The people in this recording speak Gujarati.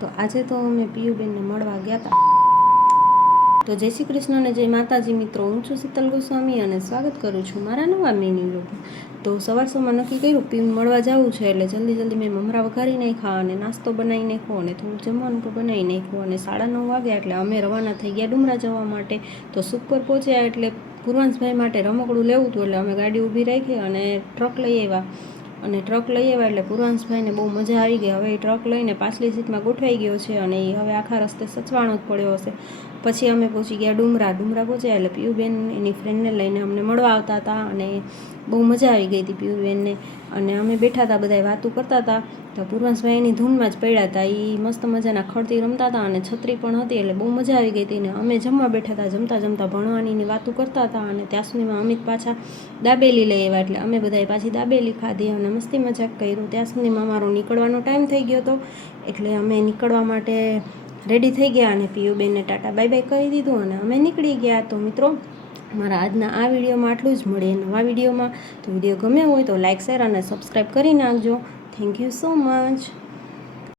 તો આજે તો અમે પીયુબેનને મળવા ગયા હતા. તો જય શ્રી કૃષ્ણ અને જય માતાજી મિત્રો, હું છું શીતલ ગોસ્વામી અને સ્વાગત કરું છું મારા નવા મિની વ્લોગમાં. તો સવારમાં નક્કી કર્યું પીયુને મળવા જવું છે, એટલે જલ્દી મેં મમરા વઘારી નાખ્યા અને નાસ્તો બનાવી નાખ્યો અને થોડું જમવાનું પણ બનાવી નાખ્યું. અને 9:30 વાગ્યા એટલે અમે રવાના થઈ ગયા ડુમરા જવા માટે. તો સુપર પહોંચ્યા એટલે પૂર્વાંશભાઈ માટે રમકડું લેવું હતું, એટલે અમે ગાડી ઊભી રાખી અને ટ્રક લઈ આવ્યા. અને ટ્રક લઈ આવ્યા એટલે પૂર્વાંશભાઈને બહુ મજા આવી ગઈ. હવે એ ટ્રક લઈને પાછલી સીટમાં ગોઠવાઈ ગયો છે અને એ હવે આખા રસ્તે સચવાણો જ પડ્યો હશે. પછી અમે પહોંચી ગયા ડુમરા પહોંચ્યા એટલે પીયુબેન એની ફ્રેન્ડને લઈને અમને મળવા આવતા હતા અને બહુ મજા આવી ગઈ હતી પીયુબેનને. અને અમે બેઠા હતા, બધાય વાતું કરતા હતા. તો પૂર્વાંશભાઈ એની ધૂનમાં જ પડ્યા હતા. એ મસ્ત મજાના ખડતી રમતા હતા અને છત્રી પણ હતી, એટલે બહુ મજા આવી ગઈ હતી. ને અમે જમવા બેઠા હતા, જમતા ભણવાની વાતું કરતા હતા. અને ત્યાં સુધીમાં અમિત પાછા દાબેલી લઈ આવ્યા, એટલે અમે બધાએ પાછી દાબેલી ખાધી અને મસ્તી મજાક કર્યું. ત્યાં સુધીમાં અમારો નીકળવાનો ટાઈમ થઈ ગયો હતો, એટલે અમે નીકળવા માટે રેડી થઈ ગયા અને પીયુબેનને ટાટા બાય બાય કરી દીધું અને અમે નીકળી ગયા. તો મિત્રો, મારા આજના આ વિડીયોમાં આટલું જ. મળીએ નવા વિડીયોમાં. તો વિડીયો ગમ્યો હોય તો લાઇક, શેર અને સબસ્ક્રાઈબ કરી નાખજો. Thank you so much.